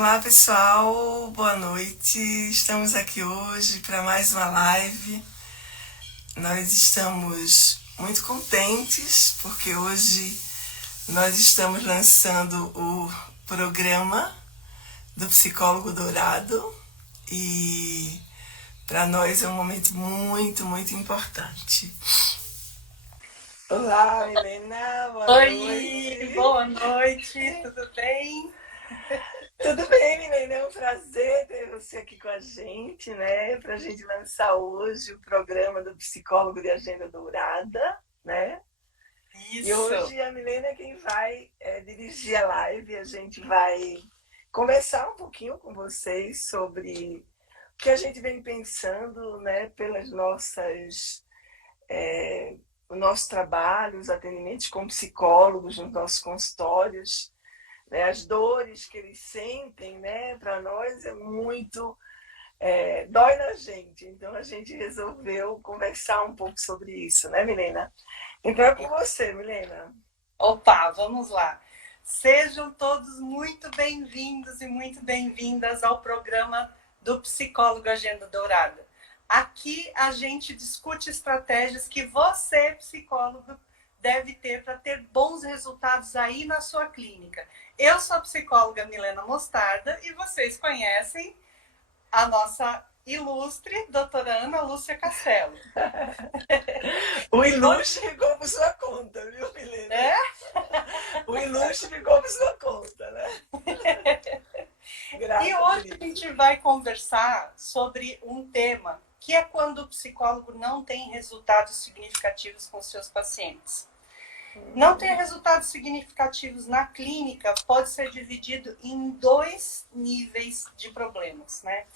Olá pessoal, boa noite. Estamos aqui hoje para mais uma live. Nós estamos muito contentes porque hoje nós estamos lançando o programa do Psicólogo Dourado e para nós é um momento muito importante. Olá, Helena, boa Oi, noite. boa noite, tudo bem? Tudo bem, Milena? É um prazer ter você aqui com a gente, né? Para a gente lançar hoje o programa do Psicólogo de Agenda Dourada, né? E Isso, hoje a Milena é quem vai dirigir a live. A gente vai conversar um pouquinho com vocês sobre o que a gente vem pensando, né? Pelas nossas, o nosso trabalho, os atendimentos com psicólogos nos nossos consultórios, né, as dores que eles sentem, né, para nós é muito, dói na gente. Então a gente resolveu conversar um pouco sobre isso, né, Milena? Então é com você, Milena. opa, vamos lá. Sejam todos muito bem-vindos e muito bem-vindas ao programa do Psicólogo Agenda Dourada. Aqui a gente discute estratégias que você, psicólogo, deve ter para ter bons resultados aí na sua clínica. Eu sou a psicóloga Milena Mostarda e vocês conhecem a nossa ilustre doutora Ana Lúcia Castelo. O ilustre ficou por sua conta, viu, Milena? É? O ilustre ficou por sua conta, né? E hoje a gente vai conversar sobre um tema que é quando o psicólogo não tem resultados significativos com seus pacientes. Não ter resultados significativos na clínica pode ser dividido em dois níveis de problemas, né?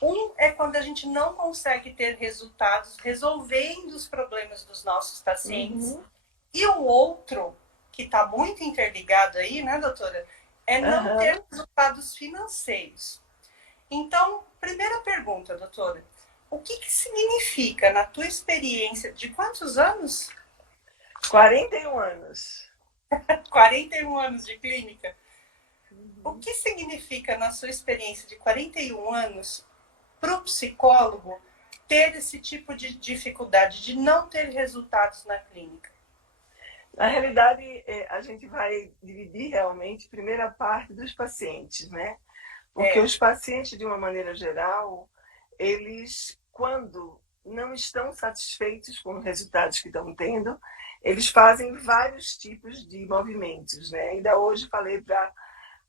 Um é quando a gente não consegue ter resultados resolvendo os problemas dos nossos pacientes. E o outro, que está muito interligado aí, né, doutora, é não ter resultados financeiros. Então, primeira pergunta, doutora, o que significa, na tua experiência, de quantos anos? 41 anos. 41 anos de clínica. O que significa, na sua experiência de 41 anos, para o psicólogo ter esse tipo de dificuldade de não ter resultados na clínica? Na realidade, a gente vai dividir realmente a primeira parte dos pacientes, né? Porque os pacientes, de uma maneira geral, eles, quando não estão satisfeitos com os resultados que estão tendo, eles fazem vários tipos de movimentos, né? Ainda hoje falei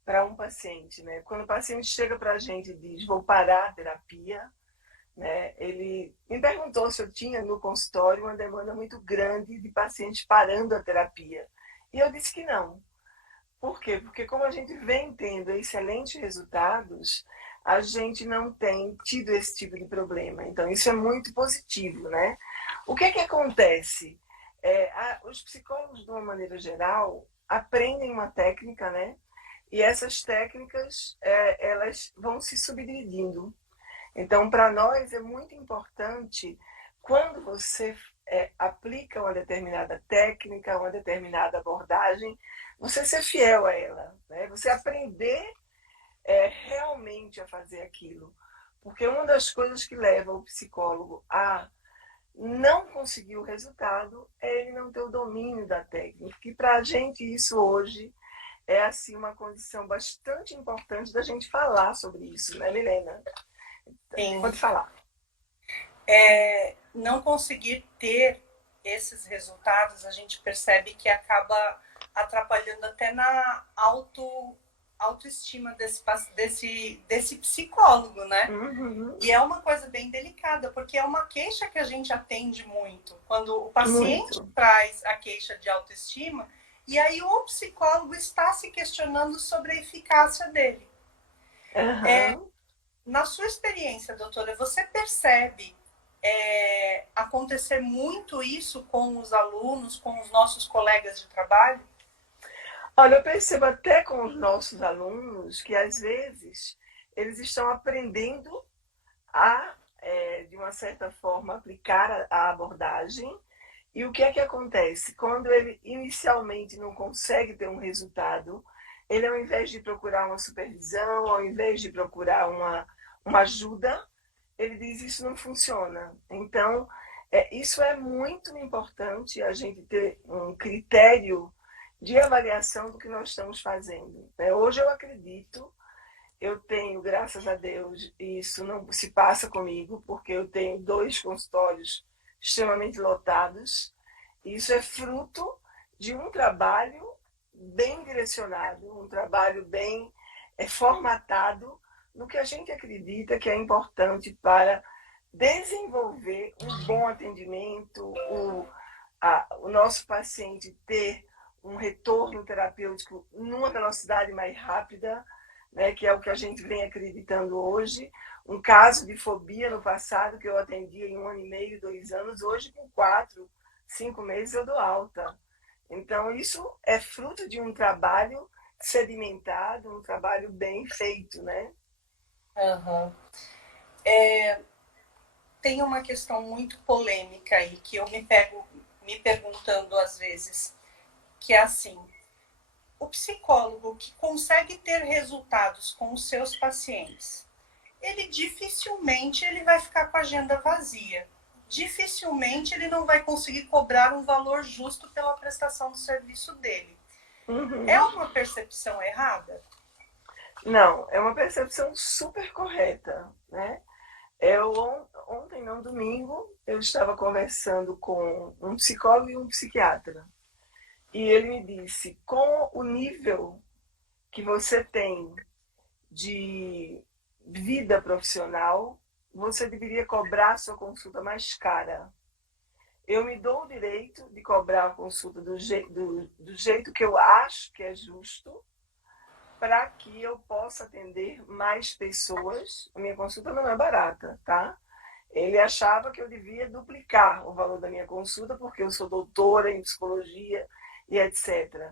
para um paciente, né? Quando o paciente chega para a gente e diz, vou parar a terapia, né? Ele me perguntou se eu tinha no consultório uma demanda muito grande de pacientes parando a terapia. E eu disse que não. Por quê? Porque como a gente vem tendo excelentes resultados, a gente não tem tido esse tipo de problema. Então, isso é muito positivo, né? O que acontece? Os psicólogos, de uma maneira geral, aprendem uma técnica, né? E essas técnicas, elas vão se subdividindo. Então, para nós é muito importante, quando você aplica uma determinada técnica, uma determinada abordagem, você ser fiel a ela, né? Você aprender realmente a fazer aquilo. Porque uma das coisas que leva o psicólogo a não conseguir o resultado é ele não ter o domínio da técnica. E para a gente isso hoje é assim uma condição bastante importante da gente falar sobre isso, né, Milena? Sim. Pode falar. Não conseguir ter esses resultados, a gente percebe que acaba atrapalhando até na autoestima desse psicólogo, né? E é uma coisa bem delicada, porque é uma queixa que a gente atende muito. Quando o paciente traz a queixa de autoestima, e aí o psicólogo está se questionando sobre a eficácia dele. Na sua experiência, doutora, você percebe acontecer muito isso com os alunos, com os nossos colegas de trabalho? Olha, eu percebo até com os nossos alunos que, às vezes, eles estão aprendendo a, de uma certa forma, aplicar a abordagem. E o que é que acontece? Quando ele inicialmente não consegue ter um resultado, ele, ao invés de procurar uma supervisão, ao invés de procurar uma ajuda, ele diz: isso não funciona. Então, isso é muito importante, a gente ter um critério de avaliação do que nós estamos fazendo. Hoje eu acredito, eu tenho, graças a Deus, e isso não se passa comigo, porque eu tenho 2 consultórios extremamente lotados. Isso é fruto de um trabalho bem direcionado, um trabalho bem formatado no que a gente acredita que é importante para desenvolver um bom atendimento, o nosso paciente ter um retorno terapêutico numa velocidade mais rápida, né, que é o que a gente vem acreditando hoje. Um caso de fobia no passado que eu atendia em 1 ano e meio, 2 anos, hoje com 4, 5 meses eu dou alta. Então isso é fruto de um trabalho sedimentado, um trabalho bem feito, né? Uhum. Tem uma questão muito polêmica aí que eu me pego me perguntando às vezes, que é assim: o psicólogo que consegue ter resultados com os seus pacientes, ele dificilmente ele vai ficar com a agenda vazia. Dificilmente ele não vai conseguir cobrar um valor justo pela prestação do serviço dele. Uhum. É uma percepção errada? Não, é uma percepção super correta, né? Ontem, não, domingo, eu estava conversando com um psicólogo e um psiquiatra. E ele me disse: com o nível que você tem de vida profissional, você deveria cobrar a sua consulta mais cara. Eu me dou o direito de cobrar a consulta do jeito que eu acho que é justo, para que eu possa atender mais pessoas. A minha consulta não é barata, tá? Ele achava que eu devia duplicar o valor da minha consulta, porque eu sou doutora em psicologia e etc.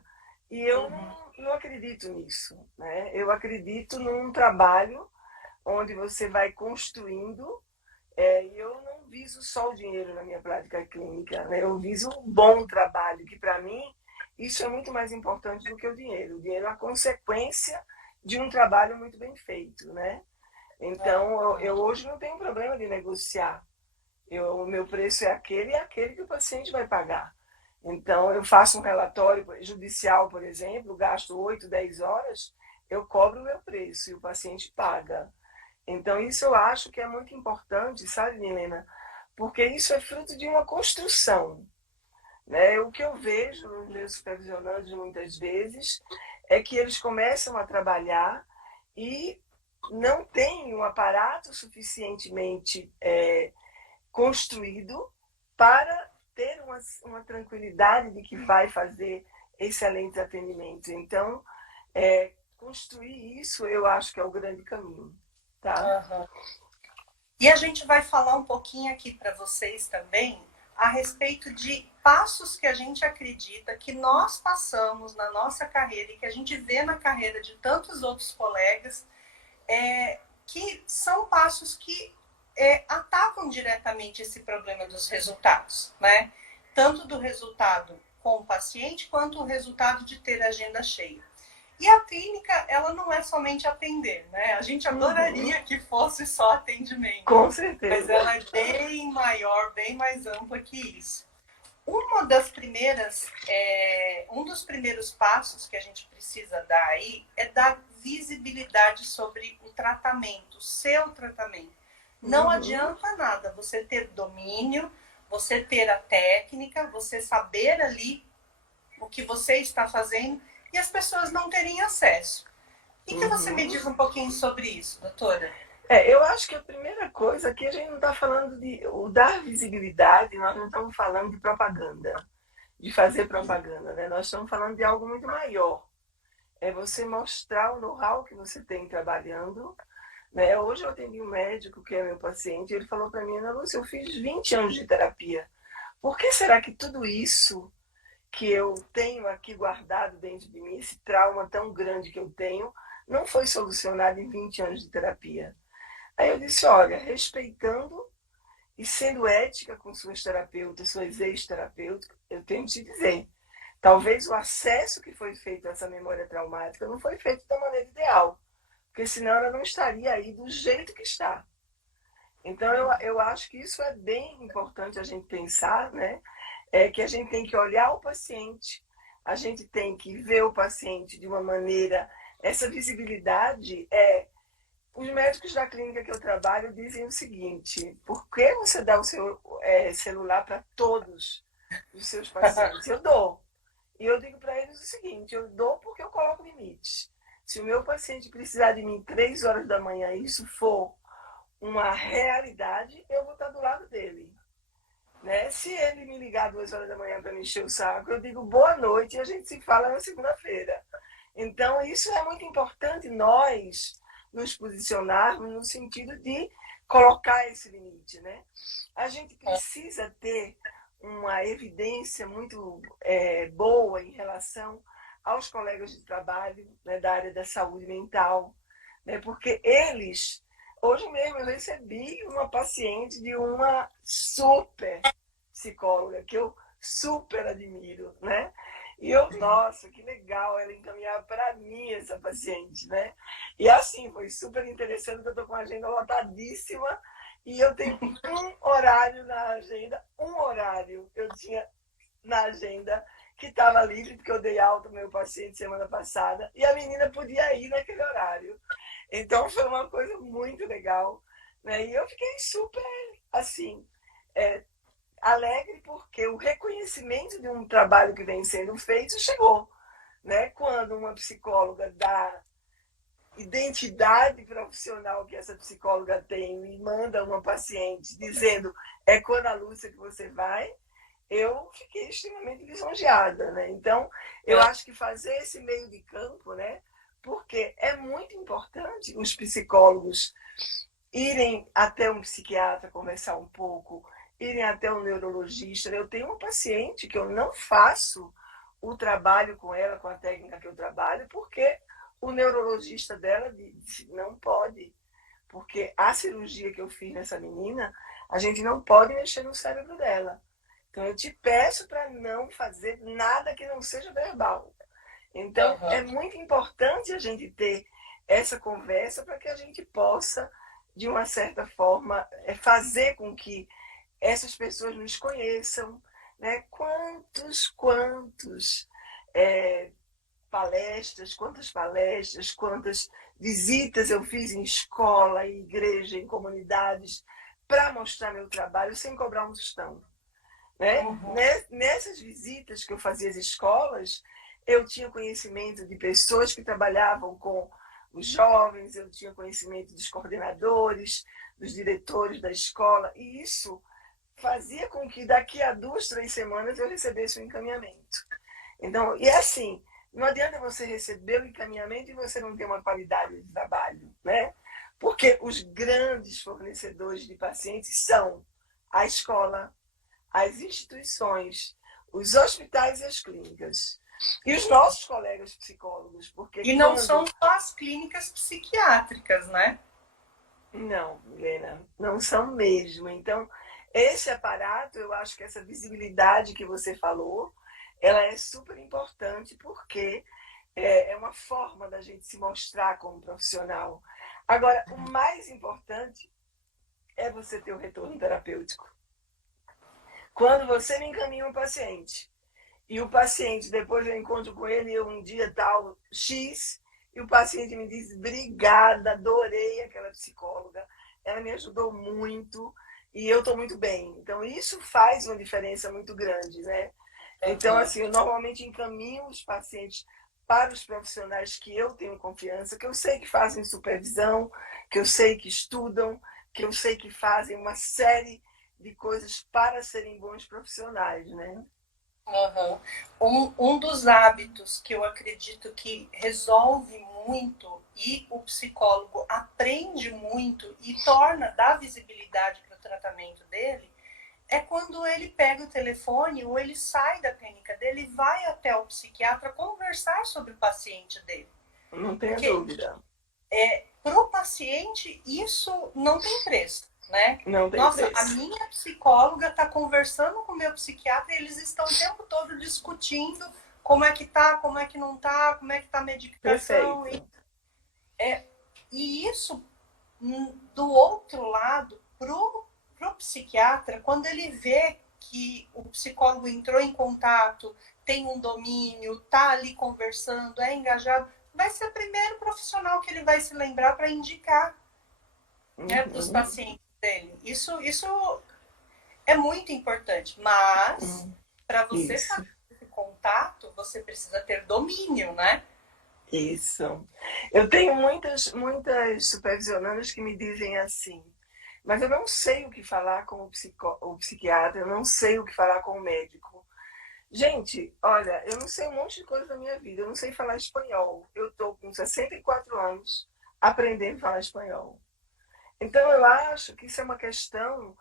E eu não acredito nisso, né? Eu acredito num trabalho onde você vai construindo, e eu não viso só o dinheiro na minha prática clínica, né? Eu viso um bom trabalho, que para mim isso é muito mais importante do que o dinheiro. O dinheiro é a consequência de um trabalho muito bem feito, né? Então, eu hoje não tenho problema de negociar. O meu preço é aquele que o paciente vai pagar. Então, eu faço um relatório judicial, por exemplo, gasto 8, 10 horas, eu cobro o meu preço e o paciente paga. Então, isso eu acho que é muito importante, sabe, Milena? Porque isso é fruto de uma construção, né? O que eu vejo nos meus supervisionandos muitas vezes é que eles começam a trabalhar e não têm um aparato suficientemente construído para ter uma tranquilidade de que vai fazer excelentes atendimentos. Então, construir isso eu acho que é o grande caminho. Tá? Uhum. E a gente vai falar um pouquinho aqui para vocês também a respeito de passos que a gente acredita que nós passamos na nossa carreira e que a gente vê na carreira de tantos outros colegas, que são passos que atacam diretamente esse problema dos resultados, né? Tanto do resultado com o paciente, quanto o resultado de ter a agenda cheia. E a clínica, ela não é somente atender, né? A gente adoraria que fosse só atendimento. Com certeza. Mas ela é bem maior, bem mais ampla que isso. Um dos primeiros passos que a gente precisa dar aí é dar visibilidade sobre o tratamento, o seu tratamento. Não adianta nada você ter domínio, você ter a técnica, você saber ali o que você está fazendo e as pessoas não terem acesso. O que você me diz um pouquinho sobre isso, doutora? Eu acho que a primeira coisa aqui, a gente não está falando de dar visibilidade, nós não estamos falando de propaganda, de fazer propaganda, né? Nós estamos falando de algo muito maior. É você mostrar o know-how que você tem trabalhando, né? Hoje eu atendi um médico que é meu paciente, ele falou para mim: Ana Lúcia, eu fiz 20 anos de terapia. Por que será que tudo isso que eu tenho aqui guardado dentro de mim, esse trauma tão grande que eu tenho, não foi solucionado em 20 anos de terapia? Aí eu disse: olha, respeitando e sendo ética com suas terapeutas, suas ex-terapeutas, eu tenho que te dizer, Talvez o acesso que foi feito a essa memória traumática não foi feito da maneira ideal, porque senão ela não estaria aí do jeito que está. Então, eu acho que isso é bem importante a gente pensar, né? É que a gente tem que olhar o paciente, a gente tem que ver o paciente de uma maneira... Essa visibilidade os médicos da clínica que eu trabalho dizem o seguinte: por que você dá o seu celular para todos os seus pacientes? Eu dou. E eu digo para eles o seguinte: eu dou porque eu coloco limites. Se o meu paciente precisar de mim 3 horas da manhã e isso for uma realidade, eu vou estar do lado dele. Né? Se ele me ligar 2 horas da manhã para me encher o saco, eu digo boa noite e a gente se fala na segunda-feira. Então, isso é muito importante nós nos posicionarmos no sentido de colocar esse limite, né? A gente precisa ter uma evidência muito boa em relação aos colegas de trabalho, né, da área da saúde mental, né? Porque eles... Hoje mesmo eu recebi uma paciente de uma super psicóloga, que eu super admiro, né? E eu, nossa, que legal ela encaminhar para mim essa paciente, né? E assim, foi super interessante, que eu estou com a agenda lotadíssima e eu tenho um horário na agenda, um horário eu tinha na agenda que estava livre, porque eu dei alta ao meu paciente semana passada, e a menina podia ir naquele horário. Então foi uma coisa muito legal, né? E eu fiquei super, assim, alegre porque o reconhecimento de um trabalho que vem sendo feito chegou, né? Quando uma psicóloga dá identidade profissional que essa psicóloga tem e manda uma paciente dizendo com a Ana Lúcia que você vai, eu fiquei extremamente lisonjeada, né? Então, eu acho que fazer esse meio de campo, né? Porque é muito importante os psicólogos irem até um psiquiatra conversar um pouco, irem até um neurologista. Eu tenho uma paciente que eu não faço o trabalho com ela, com a técnica que eu trabalho, porque o neurologista dela disse, não pode, porque a cirurgia que eu fiz nessa menina, a gente não pode mexer no cérebro dela. Então, eu te peço para não fazer nada que não seja verbal. Então, é muito importante a gente ter essa conversa para que a gente possa, de uma certa forma, fazer com que essas pessoas nos conheçam, né? Quantas palestras, quantas visitas eu fiz em escola, em igreja, em comunidades, para mostrar meu trabalho sem cobrar um tostão. Né? Nessas visitas que eu fazia às escolas, eu tinha conhecimento de pessoas que trabalhavam com os jovens, eu tinha conhecimento dos coordenadores, dos diretores da escola, e isso fazia com que daqui a 2, 3 semanas eu recebesse um encaminhamento. Então, e assim, não adianta você receber o encaminhamento e você não ter uma qualidade de trabalho, né? Porque os grandes fornecedores de pacientes são a escola, as instituições, os hospitais e as clínicas. E os nossos colegas psicólogos. Porque e não são só as clínicas psiquiátricas, né? Não, Helena, não são mesmo. Então, esse aparato, eu acho que essa visibilidade que você falou, ela é super importante porque é uma forma da gente se mostrar como profissional. Agora, o mais importante é você ter o retorno terapêutico. Quando você me encaminha um paciente, e o paciente, depois eu encontro com ele um dia tal, X, e o paciente me diz, obrigada, adorei aquela psicóloga, ela me ajudou muito, e eu estou muito bem. Então, isso faz uma diferença muito grande, né? Então, assim, eu normalmente encaminho os pacientes para os profissionais que eu tenho confiança, que eu sei que fazem supervisão, que eu sei que estudam, que eu sei que fazem uma série de coisas para serem bons profissionais, né? Um dos hábitos que eu acredito que resolve muito e o psicólogo aprende muito e dá visibilidade para o tratamento dele é quando ele pega o telefone ou ele sai da clínica dele e vai até o psiquiatra conversar sobre o paciente dele. Não tenho dúvida. Para o paciente, isso não tem preço. Né? Não tem Nossa, preço. A minha psicóloga está conversando com o meu psiquiatra e eles estão o tempo todo discutindo como é que tá, como é que não tá, como é que tá a medicação. E isso, do outro lado, pro psiquiatra, quando ele vê que o psicólogo entrou em contato, tem um domínio, tá ali conversando, é engajado, vai ser o primeiro profissional que ele vai se lembrar para indicar, né, para os pacientes dele. Isso é muito importante, mas para você fazer esse contato, você precisa ter domínio, né? Isso. Eu tenho muitas supervisionandas que me dizem assim, mas eu não sei o que falar com o psiquiatra, eu não sei o que falar com o médico. Gente, olha, eu não sei um monte de coisa da minha vida, eu não sei falar espanhol. Eu estou com 64 anos aprendendo a falar espanhol. Então eu acho que isso é uma questão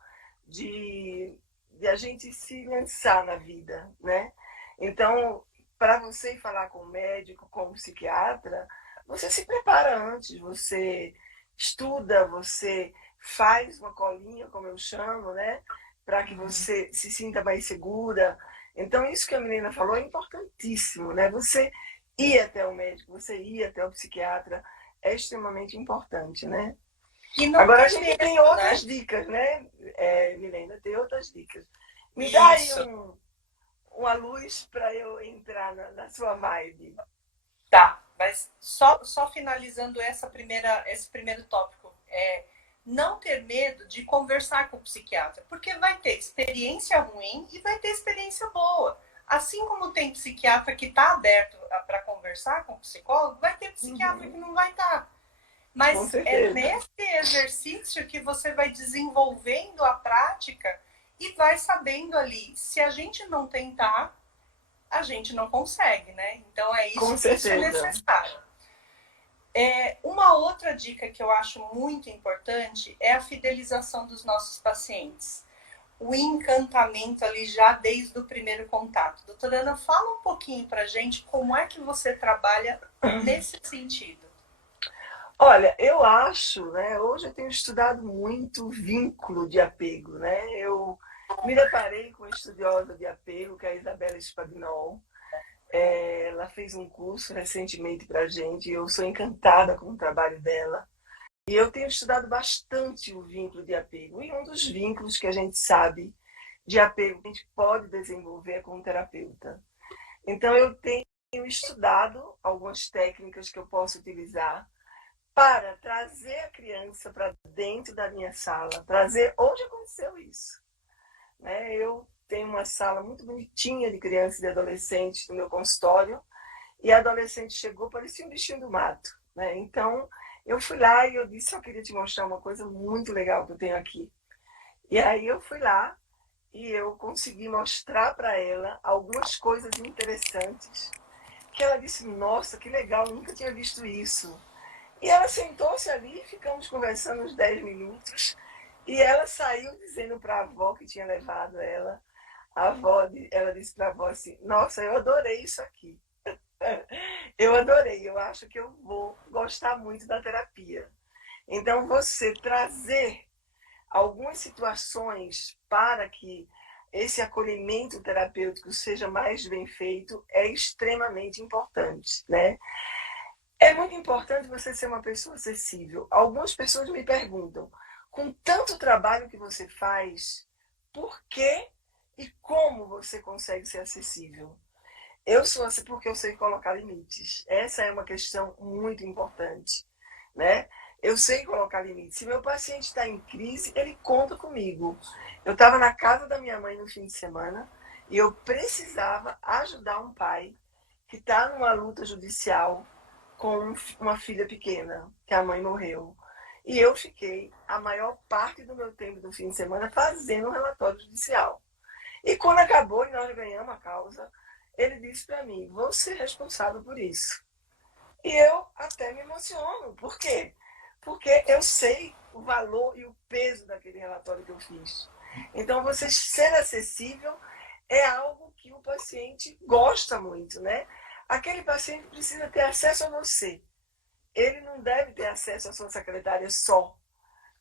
de a gente se lançar na vida, né? Então, para você ir falar com o médico, com o psiquiatra, você se prepara antes, você estuda, você faz uma colinha, como eu chamo, né? Para que você se sinta mais segura. Então, isso que a menina falou é importantíssimo, né? Você ir até o médico, você ir até o psiquiatra é extremamente importante, né? Agora a gente tem outras dicas, né, Milena? Tem outras dicas. Me dá aí uma luz para eu entrar na sua vibe. Tá, mas só finalizando esse primeiro tópico, não ter medo de conversar com o psiquiatra, porque vai ter experiência ruim e vai ter experiência boa. Assim como tem psiquiatra que está aberto para conversar com o psicólogo, vai ter psiquiatra que não vai estar. Mas é nesse exercício que você vai desenvolvendo a prática e vai sabendo ali, se a gente não tentar, a gente não consegue, né? Então é isso que isso é necessário. Uma outra dica que eu acho muito importante é a fidelização dos nossos pacientes. O encantamento ali já desde o primeiro contato. Doutora Ana, fala um pouquinho pra gente como é que você trabalha nesse sentido. Olha, eu acho, né? Hoje eu tenho estudado muito vínculo de apego, né? Eu me deparei com uma estudiosa de apego, que é a Isabela Spagnol. Ela fez um curso recentemente para a gente e eu sou encantada com o trabalho dela. E eu tenho estudado bastante o vínculo de apego. E um dos vínculos que a gente sabe de apego que a gente pode desenvolver é com o terapeuta. Então eu tenho estudado algumas técnicas que eu posso utilizar para trazer a criança para dentro da minha sala, trazer onde aconteceu isso. Né? Eu tenho uma sala muito bonitinha de crianças e de adolescentes no meu consultório, e a adolescente chegou, parecia um bichinho do mato. Né? Então, eu fui lá e eu disse, só queria te mostrar uma coisa muito legal que eu tenho aqui. E aí eu fui lá e eu consegui mostrar para ela algumas coisas interessantes, que ela disse, nossa, que legal, eu nunca tinha visto isso. E ela sentou-se ali, ficamos conversando uns 10 minutos, e ela saiu dizendo para a avó que tinha levado ela, ela disse para a avó assim, nossa, eu adorei isso aqui. Eu adorei, eu acho que eu vou gostar muito da terapia. Então, você trazer algumas situações para que esse acolhimento terapêutico seja mais bem feito é extremamente importante, né? É muito importante você ser uma pessoa acessível. Algumas pessoas me perguntam, com tanto trabalho que você faz, por que e como você consegue ser acessível? Eu sou assim porque eu sei colocar limites. Essa é uma questão muito importante, né? Eu sei colocar limites. Se meu paciente está em crise, ele conta comigo. Eu estava na casa da minha mãe no fim de semana e eu precisava ajudar um pai que está numa luta judicial com uma filha pequena, que a mãe morreu. E eu fiquei a maior parte do meu tempo do fim de semana fazendo um relatório judicial. E quando acabou e nós ganhamos a causa, ele disse para mim, vou ser responsável por isso. E eu até me emociono. Por quê? Porque eu sei o valor e o peso daquele relatório que eu fiz. Então, você ser acessível é algo que o paciente gosta muito, né? Aquele paciente precisa ter acesso a você. Ele não deve ter acesso à sua secretária só.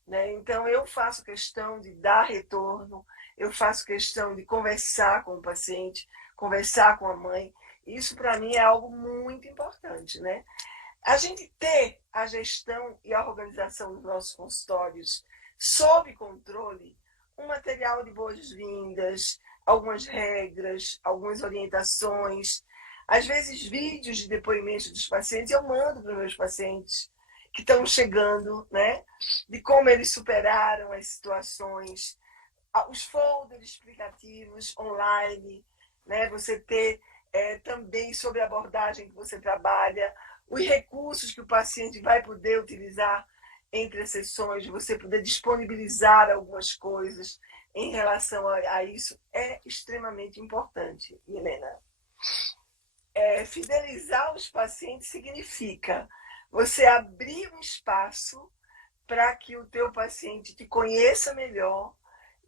Né? Então, eu faço questão de dar retorno, eu faço questão de conversar com o paciente, conversar com a mãe Isso para mim é algo muito importante, né? A gente ter a gestão e a organização dos nossos consultórios sob controle, um material de boas-vindas, algumas regras, algumas orientações, às vezes vídeos de depoimentos dos pacientes, eu mando para os meus pacientes que estão chegando, né? De como eles superaram as situações, os folders explicativos online, né? Você ter também sobre a abordagem que você trabalha, os recursos que o paciente vai poder utilizar entre as sessões, você poder disponibilizar algumas coisas em relação a isso, é extremamente importante, Milena. Fidelizar os pacientes significa você abrir um espaço para que o teu paciente te conheça melhor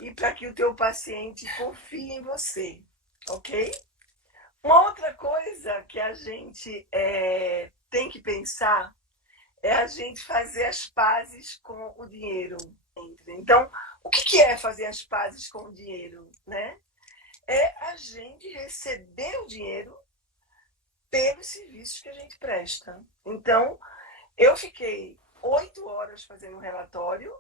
e para que o teu paciente confie em você, ok? Uma outra coisa que a gente tem que pensar é a gente fazer as pazes com o dinheiro. Então, o que é fazer as pazes com o dinheiro, né? É a gente receber o dinheiro pelos serviços que a gente presta. Então, eu fiquei 8 horas fazendo um relatório,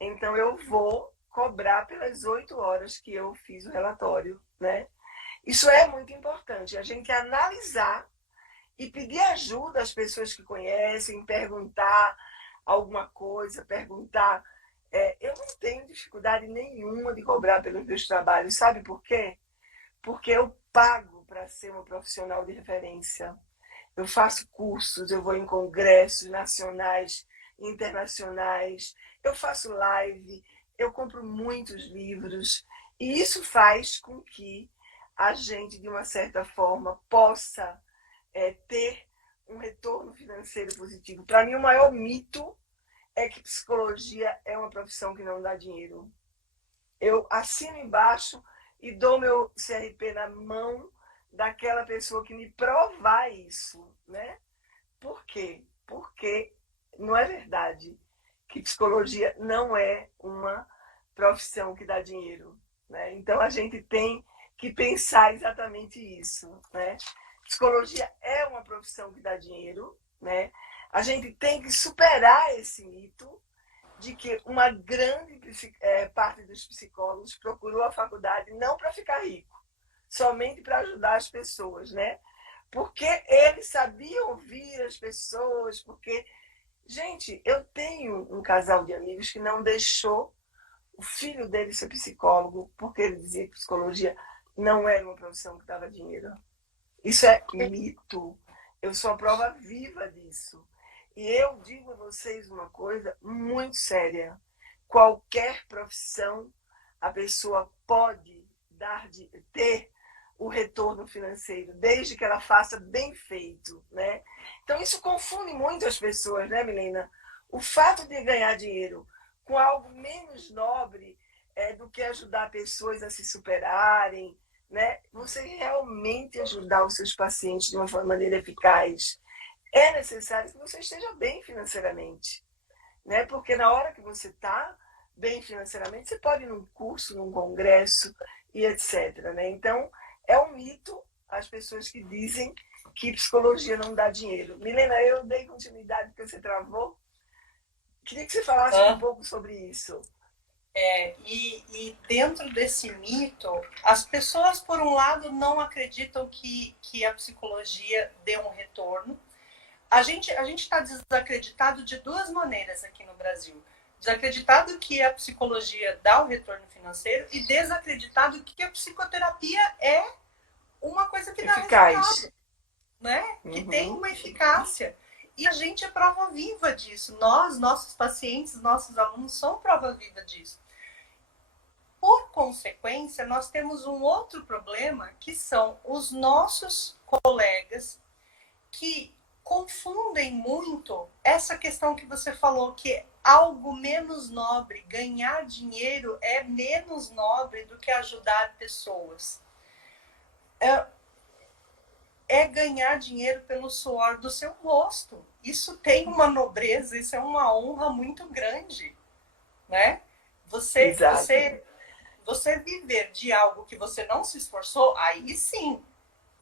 então eu vou cobrar pelas 8 horas que eu fiz o relatório, né? Isso é muito importante, a gente analisar e pedir ajuda às pessoas que conhecem, perguntar alguma coisa, perguntar. Eu não tenho dificuldade nenhuma de cobrar pelos meus trabalhos, sabe por quê? Porque eu pago para ser uma profissional de referência. Eu faço cursos, eu vou em congressos nacionais, internacionais, eu faço live, eu compro muitos livros, e isso faz com que a gente, de uma certa forma, possa ter um retorno financeiro positivo. Para mim, o maior mito é que psicologia é uma profissão que não dá dinheiro. Eu assino embaixo e dou meu CRP na mão daquela pessoa que me provar isso, né? Por quê? Porque não é verdade que psicologia não é uma profissão que dá dinheiro, né? Então a gente tem que pensar exatamente isso, né? Psicologia é uma profissão que dá dinheiro, né? A gente tem que superar esse mito de que uma grande parte dos psicólogos procurou a faculdade não para ficar rico, somente para ajudar as pessoas, né? Porque eles sabiam ouvir as pessoas, porque, gente, eu tenho um casal de amigos que não deixou o filho dele ser psicólogo, porque ele dizia que psicologia não era uma profissão que dava dinheiro. Isso é mito. Eu sou a prova viva disso. E eu digo a vocês uma coisa muito séria. Qualquer profissão, a pessoa pode ter o retorno financeiro, desde que ela faça bem feito, né? Então isso confunde muito as pessoas, né, Milena? O fato de ganhar dinheiro com algo menos nobre do que ajudar pessoas a se superarem, né? Você realmente ajudar os seus pacientes de uma maneira eficaz, é necessário que você esteja bem financeiramente, né? Porque na hora que você está bem financeiramente, você pode ir num curso, num congresso e etc, né? Então, é um mito as pessoas que dizem que psicologia não dá dinheiro. Milena, eu dei continuidade porque você travou. Queria que você falasse um pouco sobre isso. E dentro desse mito, as pessoas, por um lado, não acreditam que a psicologia dê um retorno. A gente está desacreditado de duas maneiras aqui no Brasil. Desacreditado que a psicologia dá o retorno financeiro e desacreditado que a psicoterapia é uma coisa que dá resultado, né? Que tem uma eficácia. E a gente é prova viva disso. Nós, nossos pacientes, nossos alunos são prova viva disso. Por consequência, nós temos um outro problema, que são os nossos colegas que confundem muito essa questão que você falou, que é algo menos nobre, ganhar dinheiro é menos nobre do que ajudar pessoas. É ganhar dinheiro pelo suor do seu rosto. Isso tem uma nobreza, isso é uma honra muito grande, né? Você viver de algo que você não se esforçou, aí sim,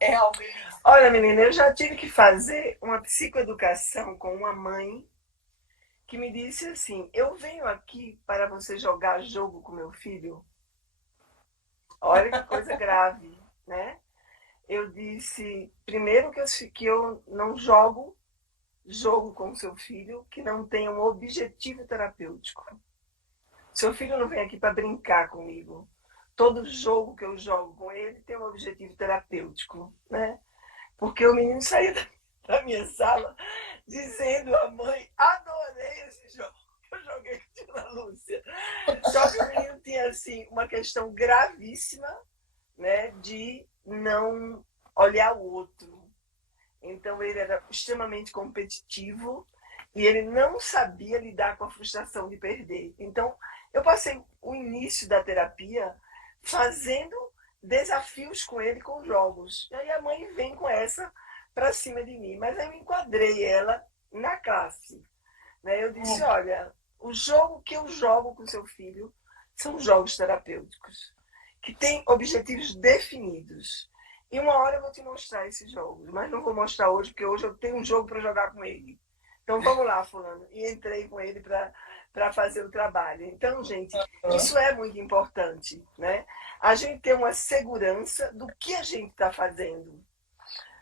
é algo ilícito? Olha, menina, eu já tive que fazer uma psicoeducação com uma mãe que me disse assim: eu venho aqui para você jogar jogo com meu filho. Olha que coisa grave, né? Eu disse, primeiro que eu não jogo com seu filho que não tenha um objetivo terapêutico. Seu filho não vem aqui para brincar comigo. Todo jogo que eu jogo com ele tem um objetivo terapêutico, né? Porque o menino saía da minha sala dizendo à mãe: adorei esse jogo que eu joguei com a Lúcia. Só que o menino tinha assim uma questão gravíssima, né, de não olhar o outro. Então ele era extremamente competitivo e ele não sabia lidar com a frustração de perder. Então eu passei o início da terapia fazendo desafios com ele com jogos. E aí a mãe vem com essa para cima de mim, mas aí eu enquadrei ela na classe, né? Eu disse: olha, o jogo que eu jogo com seu filho são jogos terapêuticos que têm objetivos definidos. E uma hora eu vou te mostrar esses jogos, mas não vou mostrar hoje, porque hoje eu tenho um jogo para jogar com ele. Então vamos lá, fulano. E entrei com ele para fazer o trabalho. Então, gente, isso é muito importante, né? A gente ter uma segurança do que a gente está fazendo,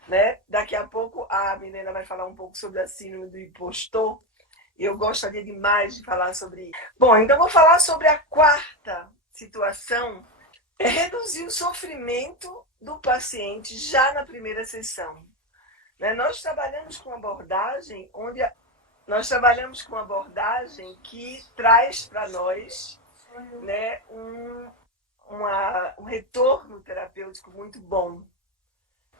né? Daqui a pouco a Milena vai falar um pouco sobre a síndrome do impostor. E eu gostaria demais de falar sobre isso. Bom, então vou falar sobre a quarta situação, é reduzir o sofrimento do paciente já na primeira sessão. Né? Nós trabalhamos com abordagem que traz para nós, né, um retorno terapêutico muito bom.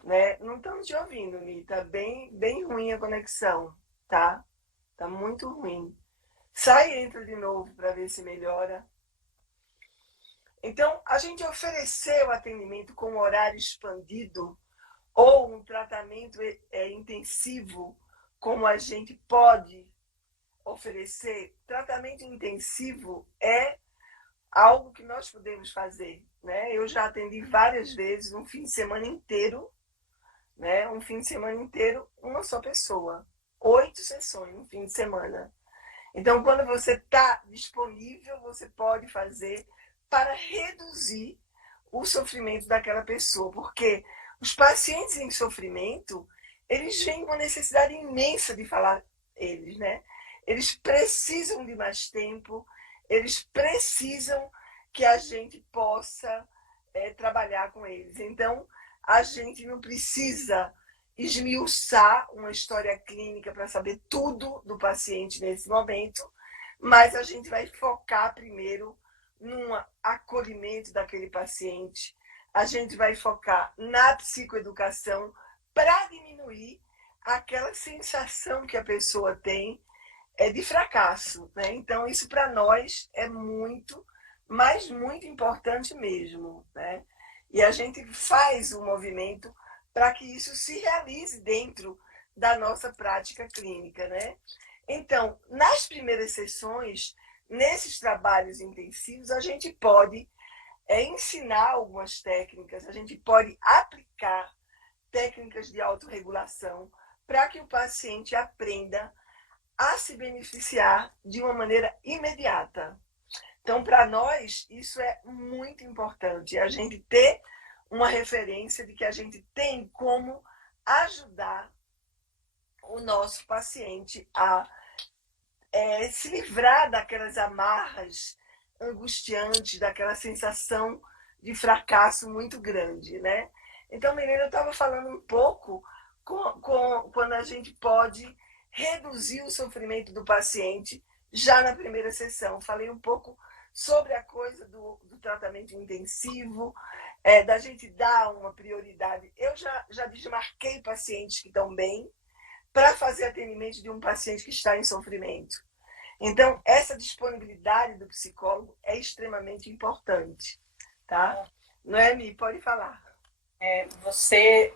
Né? Não estamos te ouvindo, Mi. Tá bem ruim a conexão, tá? Tá muito ruim. Sai e entra de novo para ver se melhora. Então, a gente ofereceu atendimento com horário expandido ou um tratamento intensivo, como a gente pode oferecer. Tratamento intensivo é algo que nós podemos fazer, né? Eu já atendi várias vezes, um fim de semana inteiro, né? Um fim de semana inteiro, uma só pessoa. 8 sessões no fim de semana. Então, quando você está disponível, você pode fazer para reduzir o sofrimento daquela pessoa. Porque os pacientes em sofrimento, eles vêm com uma necessidade imensa de falar eles, né? Eles precisam de mais tempo, eles precisam que a gente possa trabalhar com eles. Então, a gente não precisa esmiuçar uma história clínica para saber tudo do paciente nesse momento, mas a gente vai focar primeiro no acolhimento daquele paciente, a gente vai focar na psicoeducação para diminuir aquela sensação que a pessoa tem de fracasso, né? Então, isso para nós é muito, mas muito importante mesmo, né? E a gente faz um movimento para que isso se realize dentro da nossa prática clínica, né? Então, nas primeiras sessões, nesses trabalhos intensivos, a gente pode ensinar algumas técnicas, a gente pode aplicar técnicas de autorregulação para que o paciente aprenda a se beneficiar de uma maneira imediata. Então, para nós, isso é muito importante, a gente ter uma referência de que a gente tem como ajudar o nosso paciente a se livrar daquelas amarras angustiantes, daquela sensação de fracasso muito grande, né? Então, menina, eu estava falando um pouco quando a gente pode reduzir o sofrimento do paciente já na primeira sessão. Falei um pouco sobre a coisa do tratamento intensivo, da gente dar uma prioridade. Eu já desmarquei pacientes que estão bem para fazer atendimento de um paciente que está em sofrimento. Então, essa disponibilidade do psicólogo é extremamente importante, tá? Noemi, pode falar. Você,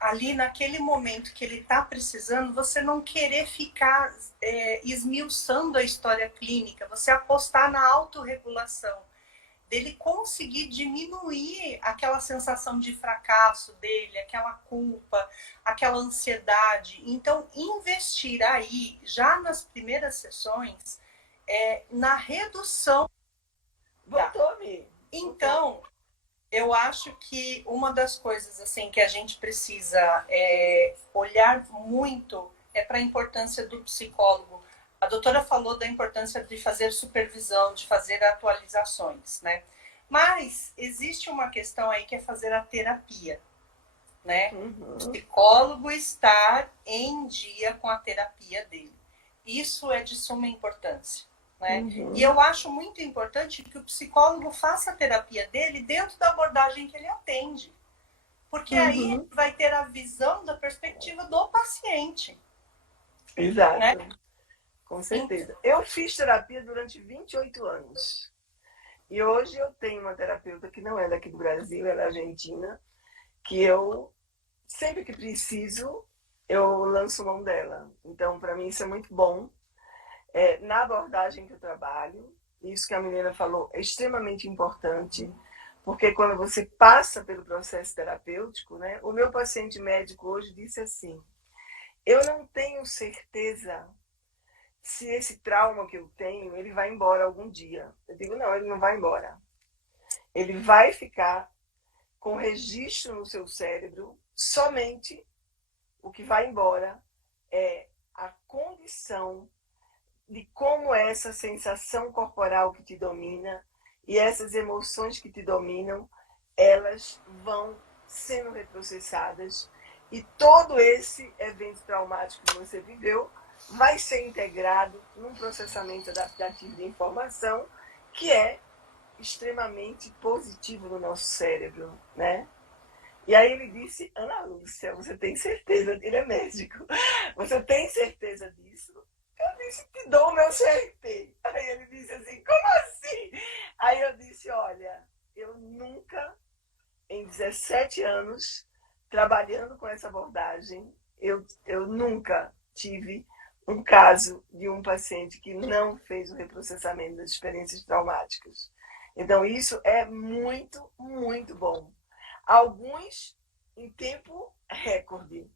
ali naquele momento que ele está precisando, você não querer ficar esmiuçando a história clínica, você apostar na autorregulação, dele conseguir diminuir aquela sensação de fracasso dele, aquela culpa, aquela ansiedade. Então, investir aí, já nas primeiras sessões, na redução. Voltou-me. Então, eu acho que uma das coisas assim que a gente precisa olhar muito para a importância do psicólogo. A doutora falou da importância de fazer supervisão, de fazer atualizações, né? Mas existe uma questão aí que é fazer a terapia, né? O psicólogo estar em dia com a terapia dele. Isso é de suma importância, né? E eu acho muito importante que o psicólogo faça a terapia dele dentro da abordagem que ele atende. Porque aí ele vai ter a visão da perspectiva do paciente. Exato. Né? Com certeza. Eu fiz terapia durante 28 anos. E hoje eu tenho uma terapeuta que não é daqui do Brasil, ela é argentina, que eu, sempre que preciso, eu lanço mão dela. Então, para mim, isso é muito bom. Na abordagem que eu trabalho, isso que a Milena falou é extremamente importante, porque quando você passa pelo processo terapêutico, né, o meu paciente médico hoje disse assim, eu não tenho certeza se esse trauma que eu tenho, ele vai embora algum dia. Eu digo, não, ele não vai embora. Ele vai ficar com registro no seu cérebro, somente o que vai embora é a condição de como é essa sensação corporal que te domina e essas emoções que te dominam, elas vão sendo reprocessadas e todo esse evento traumático que você viveu vai ser integrado num processamento adaptativo de informação que é extremamente positivo no nosso cérebro, né? E aí ele disse, Ana Lúcia, você tem certeza? Ele é médico. Você tem certeza disso? Eu disse, te dou o meu CRP. Aí ele disse assim, como assim? Aí eu disse, olha, eu nunca, em 17 anos, trabalhando com essa abordagem, eu nunca tive um caso de um paciente que não fez o reprocessamento das experiências traumáticas. Então, isso é muito, muito bom. Alguns em tempo recorde.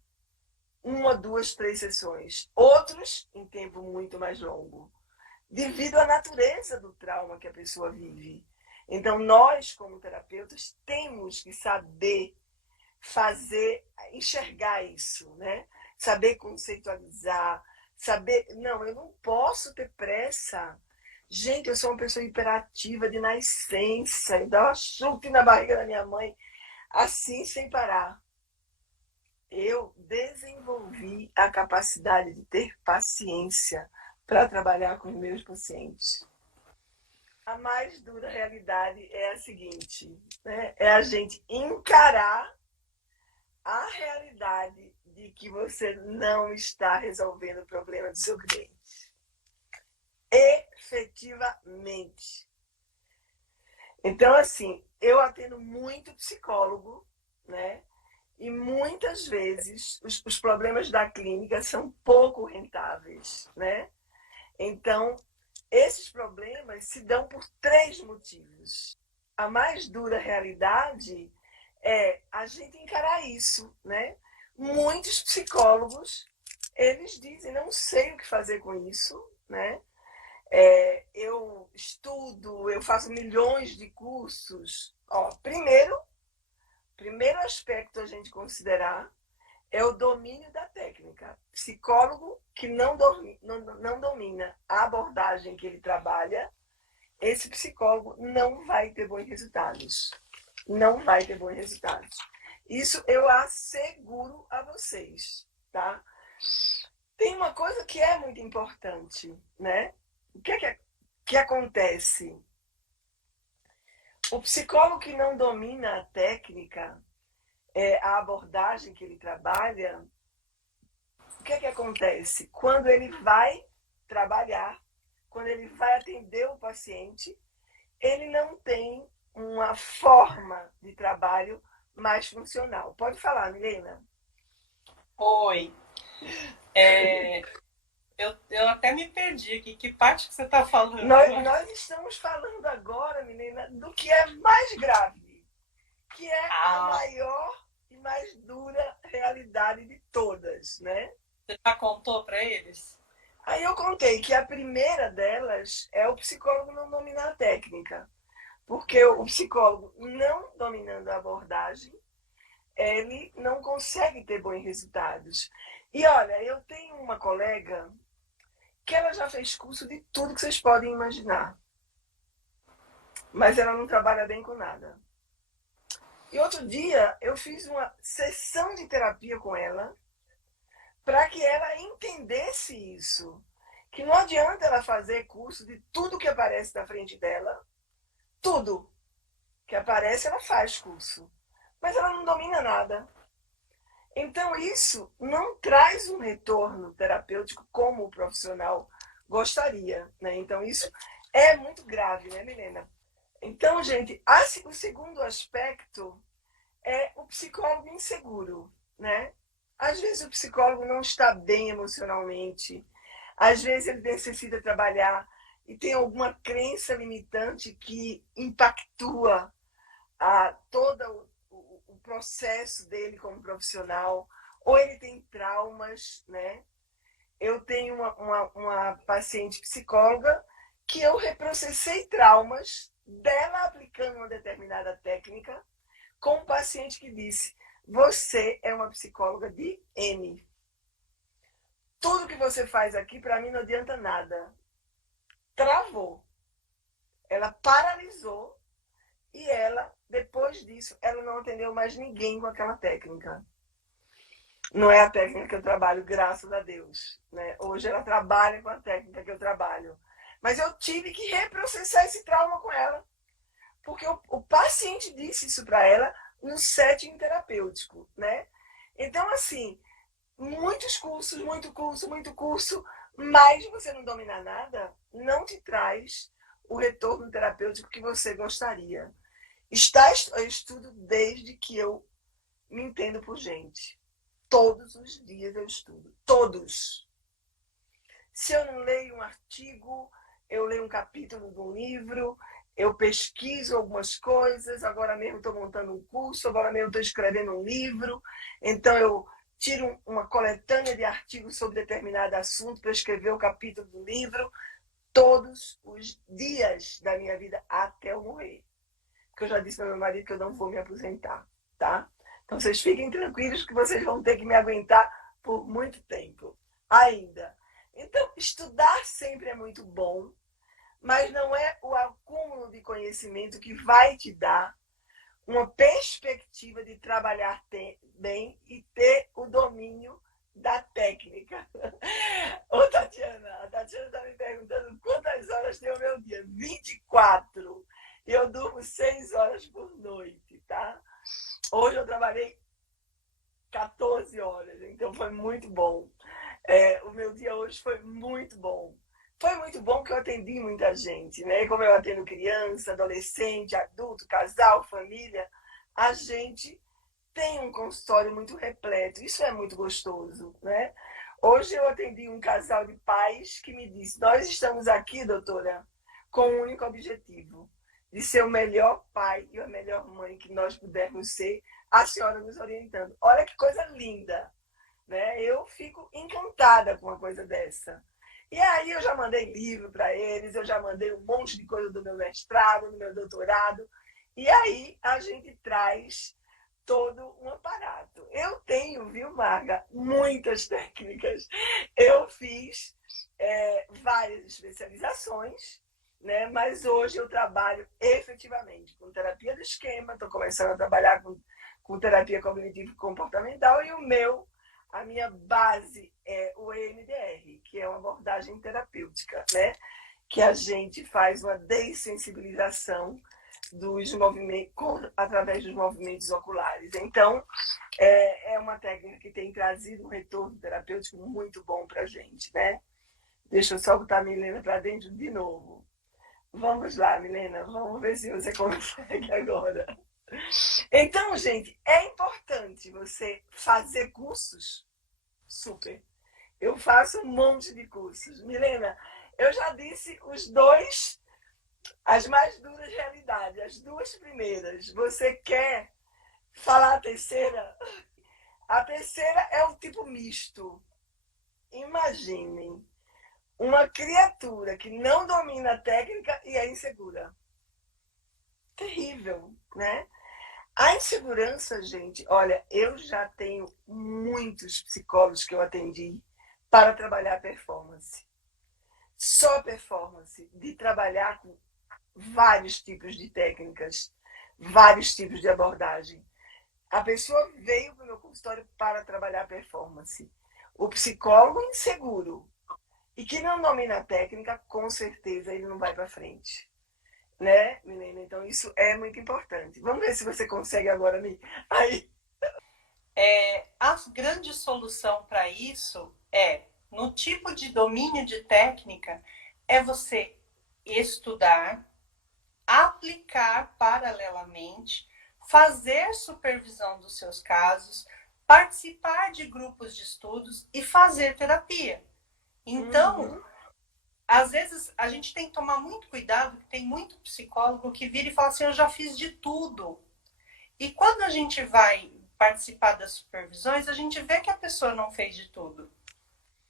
1, 2, 3 sessões. Outros em tempo muito mais longo. Devido à natureza do trauma que a pessoa vive. Então, nós, como terapeutas, temos que saber enxergar isso, né? Saber conceitualizar, saber... Não, eu não posso ter pressa. Gente, eu sou uma pessoa hiperativa de nascença. Eu dava chute na barriga da minha mãe, assim, sem parar. Eu desenvolvi a capacidade de ter paciência para trabalhar com os meus pacientes. A mais dura realidade é a seguinte, né? É a gente encarar a realidade de que você não está resolvendo o problema do seu cliente. Efetivamente. Então, assim, eu atendo muito psicólogo, né? E muitas vezes os problemas da clínica são pouco rentáveis, né? Então, esses problemas se dão por 3 motivos. A mais dura realidade é a gente encarar isso, né? Muitos psicólogos, eles dizem, não sei o que fazer com isso, né? Eu estudo, eu faço milhões de cursos. Ó, primeiro aspecto a gente considerar é o domínio da técnica. Psicólogo que não domina a abordagem que ele trabalha, esse psicólogo não vai ter bons resultados. Não vai ter bons resultados. Isso eu asseguro a vocês, tá? Tem uma coisa que é muito importante, né? O que acontece? O psicólogo que não domina a técnica, a abordagem que ele trabalha, o que acontece? Quando ele vai trabalhar, quando ele vai atender o paciente, ele não tem uma forma de trabalho mais funcional. Pode falar, Milena. Oi. Eu até me perdi aqui. Que parte que você está falando? Nós estamos falando agora, menina, do que é mais grave, que é a maior e mais dura realidade de todas, né? Você já contou para eles? Aí eu contei que a primeira delas é o psicólogo não dominar a técnica. Porque o psicólogo não dominando a abordagem, ele não consegue ter bons resultados. E olha, eu tenho uma colega que ela já fez curso de tudo que vocês podem imaginar. Mas ela não trabalha bem com nada. E outro dia eu fiz uma sessão de terapia com ela para que ela entendesse isso. Que não adianta ela fazer curso de tudo que aparece na frente dela. Tudo que aparece ela faz curso. Mas ela não domina nada. Então isso não traz um retorno terapêutico como o profissional gostaria, né? Então isso é muito grave, né, Milena? Então, gente, o segundo aspecto é o psicólogo inseguro, né? Às vezes o psicólogo não está bem emocionalmente, às vezes ele necessita trabalhar e tem alguma crença limitante que impactua todo o processo dele como profissional, ou ele tem traumas, né? Eu tenho uma paciente psicóloga que eu reprocessei traumas dela aplicando uma determinada técnica com um paciente que disse: você é uma psicóloga de N. Tudo que você faz aqui, para mim, não adianta nada. Travou. Ela paralisou e ela, depois disso, ela não atendeu mais ninguém com aquela técnica. Não é a técnica que eu trabalho, graças a Deus, né? Hoje ela trabalha com a técnica que eu trabalho. Mas eu tive que reprocessar esse trauma com ela. Porque o paciente disse isso para ela no setting terapêutico, né? Então, assim, muitos cursos, muito curso, mas você não domina nada, não te traz o retorno terapêutico que você gostaria. Eu estudo desde que eu me entendo por gente. Todos os dias eu estudo. Todos. Se eu não leio um artigo, eu leio um capítulo de um livro, eu pesquiso algumas coisas, agora mesmo estou montando um curso, agora mesmo estou escrevendo um livro, então eu tiro uma coletânea de artigos sobre determinado assunto para escrever o capítulo do livro, todos os dias da minha vida até eu morrer. Porque eu já disse para meu marido que eu não vou me aposentar, tá? Então vocês fiquem tranquilos que vocês vão ter que me aguentar por muito tempo ainda. Então, estudar sempre é muito bom, mas não é o acúmulo de conhecimento que vai te dar uma perspectiva de trabalhar bem e ter o domínio da técnica. Ô, Tatiana, a Tatiana está me perguntando quantas horas tem o meu dia. 24. E eu durmo 6 horas por noite, tá? Hoje eu trabalhei 14 horas, então foi muito bom. O meu dia hoje foi muito bom. Foi muito bom que eu atendi muita gente, né? Como eu atendo criança, adolescente, adulto, casal, família, a gente tem um consultório muito repleto. Isso é muito gostoso, né? Hoje eu atendi um casal de pais que me disse: nós estamos aqui, doutora, com um único objetivo, de ser o melhor pai e a melhor mãe que nós pudermos ser, a senhora nos orientando. Olha que coisa linda, né? Eu fico encantada com uma coisa dessa. E aí eu já mandei livro para eles, eu já mandei um monte de coisa do meu mestrado, do meu doutorado, e aí a gente traz todo um aparato. Eu tenho, viu, Marga, muitas técnicas. Eu fiz várias especializações, né? Mas hoje eu trabalho efetivamente com terapia do esquema, estou começando a trabalhar com terapia cognitivo-comportamental e a minha base é o EMDR, que é uma abordagem terapêutica, né? Que a gente faz uma dessensibilização dos movimentos, através dos movimentos oculares. Então, é uma técnica que tem trazido um retorno terapêutico muito bom para a gente, né? Deixa eu só botar a Milena para dentro de novo. Vamos lá, Milena, vamos ver se você consegue agora. Então, gente, é importante você fazer cursos, super. Eu faço um monte de cursos. Milena, eu já disse os dois, as mais duras realidades, as duas primeiras. Você quer falar a terceira? A terceira é o tipo misto. Imaginem uma criatura que não domina a técnica e é insegura. Terrível, né? A insegurança, gente, olha, eu já tenho muitos psicólogos que eu atendi para trabalhar performance. Só performance, de trabalhar com vários tipos de técnicas, vários tipos de abordagem. A pessoa veio para o meu consultório para trabalhar performance. O psicólogo inseguro e que não domina a técnica, com certeza ele não vai para frente. Né, Milena? Então isso é muito importante. Vamos ver se você consegue agora me... Aí. A grande solução para isso é, no tipo de domínio de técnica, é você estudar, aplicar paralelamente, fazer supervisão dos seus casos, participar de grupos de estudos e fazer terapia. Então, às vezes, a gente tem que tomar muito cuidado, porque tem muito psicólogo que vira e fala assim, eu já fiz de tudo. E quando a gente vai participar das supervisões, a gente vê que a pessoa não fez de tudo.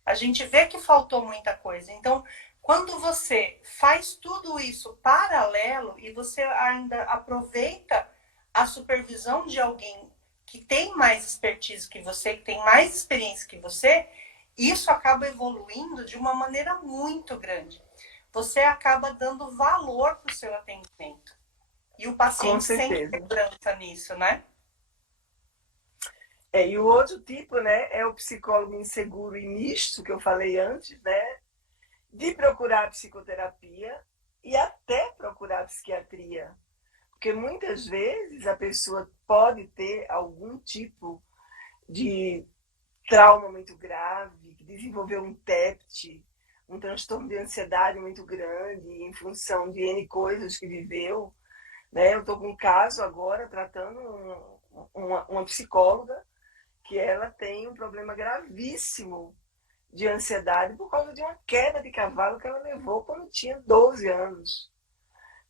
A gente vê que faltou muita coisa. Então, quando você faz tudo isso paralelo e você ainda aproveita a supervisão de alguém que tem mais expertise que você, que tem mais experiência que você, isso acaba evoluindo de uma maneira muito grande. Você acaba dando valor para o seu atendimento. E o paciente sente segurança nisso, né? E o outro tipo, né, é o psicólogo inseguro e misto, que eu falei antes, né? De procurar psicoterapia e até procurar psiquiatria. Porque muitas vezes a pessoa pode ter algum tipo de trauma muito grave, que desenvolveu um TEPT, um transtorno de ansiedade muito grande, em função de N coisas que viveu. Né? Eu estou com um caso agora, tratando uma psicóloga, que ela tem um problema gravíssimo de ansiedade por causa de uma queda de cavalo que ela levou quando tinha 12 anos.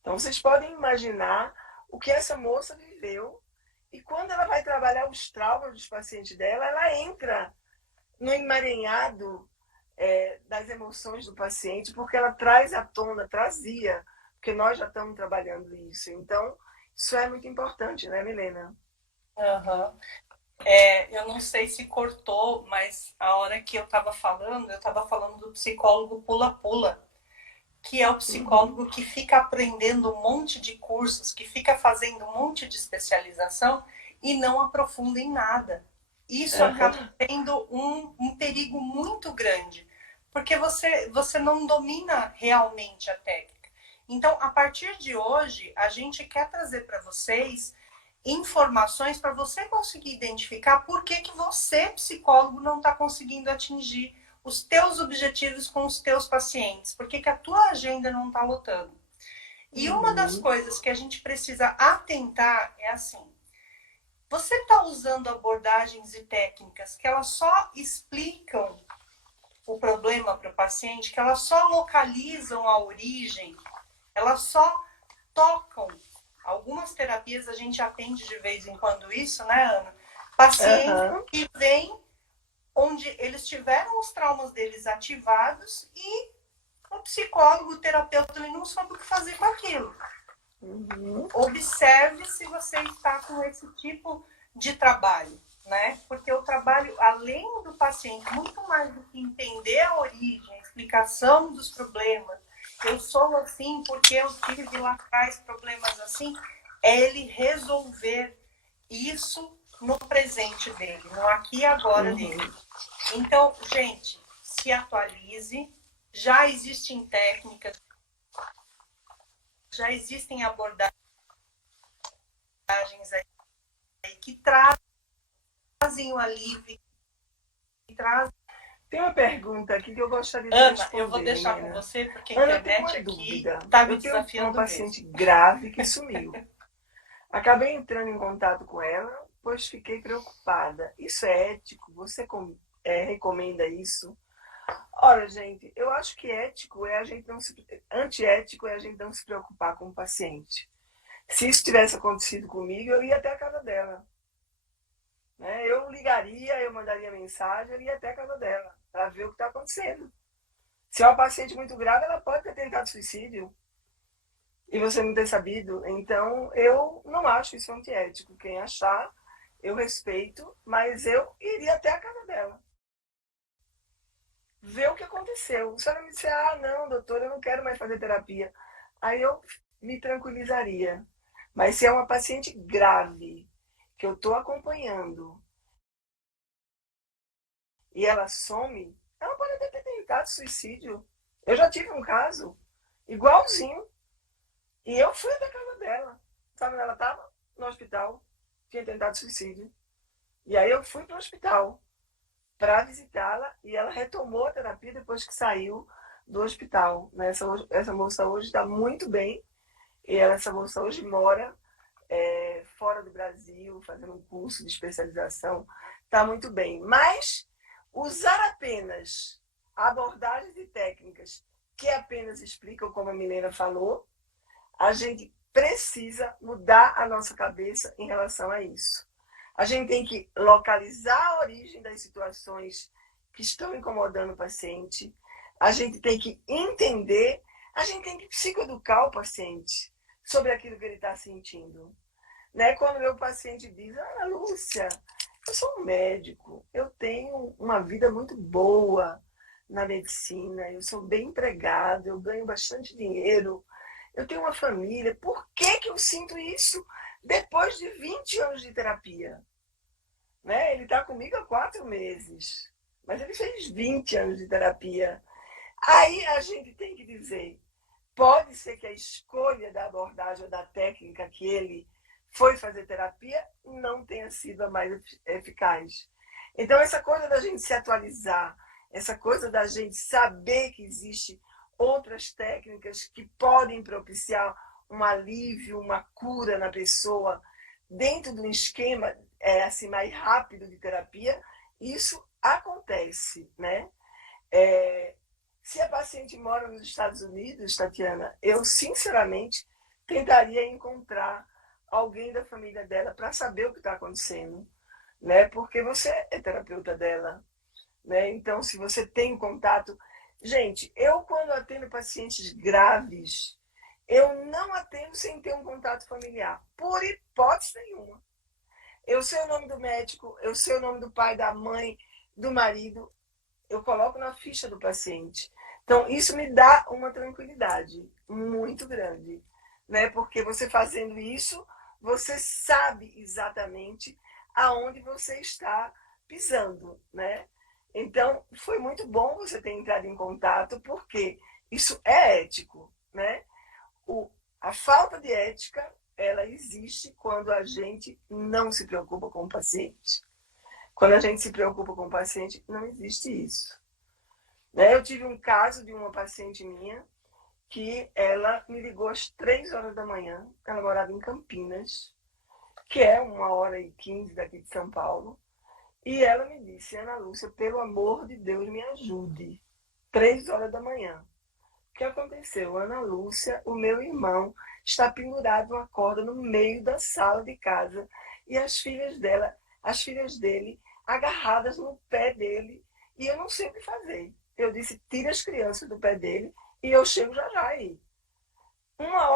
Então, vocês podem imaginar o que essa moça viveu. E quando ela vai trabalhar os traumas dos pacientes dela, ela entra no emaranhado das emoções do paciente, porque ela traz à tona, trazia, porque nós já estamos trabalhando isso. Então, isso é muito importante, né, Milena? Uhum. Eu não sei se cortou, mas a hora que eu estava falando do psicólogo pula-pula, que é o psicólogo que fica aprendendo um monte de cursos, que fica fazendo um monte de especialização e não aprofunda em nada. Isso acaba tendo um perigo muito grande, porque você não domina realmente a técnica. Então, a partir de hoje, a gente quer trazer para vocês informações para você conseguir identificar por que você, psicólogo, não está conseguindo atingir os teus objetivos com os teus pacientes, por que a tua agenda não está lotando. E uma das coisas que a gente precisa atentar é assim, você está usando abordagens e técnicas que elas só explicam o problema para o paciente, que elas só localizam a origem, elas só tocam. Algumas terapias a gente atende de vez em quando isso, né, Ana? Pacientes que vêm onde eles tiveram os traumas deles ativados e o psicólogo, o terapeuta, ele não soube o que fazer com aquilo. Observe se você está com esse tipo de trabalho, né? Porque o trabalho, além do paciente, muito mais do que entender a origem, a explicação dos problemas, eu sou assim porque eu tive lá atrás problemas assim, é ele resolver isso no presente dele, no aqui e agora dele. Então, gente, se atualize, já existem técnicas, já existem abordagens aí que trazem o alívio, que trazem... Tem uma pergunta aqui que eu gostaria de Ana, responder. eu vou deixar com você, porque a Ana, internet aqui dúvida. está me eu tenho desafiando uma paciente mesmo. grave que sumiu. Acabei entrando em contato com ela, pois fiquei preocupada. Isso é ético? Você recomenda isso? Olha, gente, eu acho que antiético é a gente não se preocupar com o paciente. Se isso tivesse acontecido comigo, eu ia até a casa dela. Né? Eu ligaria, eu mandaria mensagem, eu ia até a casa dela para ver o que está acontecendo. Se é uma paciente muito grave, ela pode ter tentado suicídio e você não ter sabido. Então, eu não acho isso antiético. Quem achar, eu respeito, mas eu iria até a casa dela. Ver o que aconteceu. Se ela me disser, ah, não, doutor, eu não quero mais fazer terapia, aí eu me tranquilizaria. Mas se é uma paciente grave, que eu estou acompanhando, e ela some, ela pode até ter tentado suicídio. Eu já tive um caso igualzinho, e eu fui até a casa dela. Sabe onde ela estava? No hospital. Tinha tentado suicídio. E aí eu fui para o hospital para visitá-la e ela retomou a terapia depois que saiu do hospital. Né? Essa moça hoje está muito bem e essa moça hoje mora fora do Brasil, fazendo um curso de especialização, está muito bem. Mas usar apenas abordagens e técnicas que apenas explicam, como a Milena falou, a gente precisa mudar a nossa cabeça em relação a isso. A gente tem que localizar a origem das situações que estão incomodando o paciente, a gente tem que entender, a gente tem que psicoeducar o paciente sobre aquilo que ele está sentindo. Né? Quando meu paciente diz, ah, Lúcia, eu sou um médico, eu tenho uma vida muito boa na medicina, eu sou bem empregado, eu ganho bastante dinheiro, eu tenho uma família, por que, que eu sinto isso depois de 20 anos de terapia? Né? Ele está comigo há 4 meses, mas ele fez 20 anos de terapia. Aí a gente tem que dizer, pode ser que a escolha da abordagem ou da técnica que ele foi fazer terapia não tenha sido a mais eficaz. Então, essa coisa da gente se atualizar, essa coisa da gente saber que existe outras técnicas que podem propiciar um alívio, uma cura na pessoa, dentro de um esquema assim, mais rápido de terapia, isso acontece, né? Se a paciente mora nos Estados Unidos, Tatiana, eu sinceramente tentaria encontrar alguém da família dela para saber o que está acontecendo, né? Porque você é terapeuta dela, né? Então, se você tem contato, gente, eu quando atendo pacientes graves, eu não atendo sem ter um contato familiar, por hipótese nenhuma. Eu sei o nome do médico, eu sei o nome do pai, da mãe, do marido, eu coloco na ficha do paciente. Então, isso me dá uma tranquilidade muito grande, né? Porque você fazendo isso, você sabe exatamente aonde você está pisando, né? Então, foi muito bom você ter entrado em contato, porque isso é ético, né? A falta de ética, ela existe quando a gente não se preocupa com o paciente. Quando a gente se preocupa com o paciente, não existe isso. Né? Eu tive um caso de uma paciente minha que ela me ligou às 3 horas da manhã, ela morava em Campinas, que é 1h15 daqui de São Paulo, e ela me disse, Ana Lúcia, pelo amor de Deus, me ajude. 3 horas da manhã. O que aconteceu? Ana Lúcia, o meu irmão, está pendurado uma corda no meio da sala de casa e as filhas dele, agarradas no pé dele, e eu não sei o que fazer. Eu disse, tira as crianças do pé dele e eu chego já já aí. Uma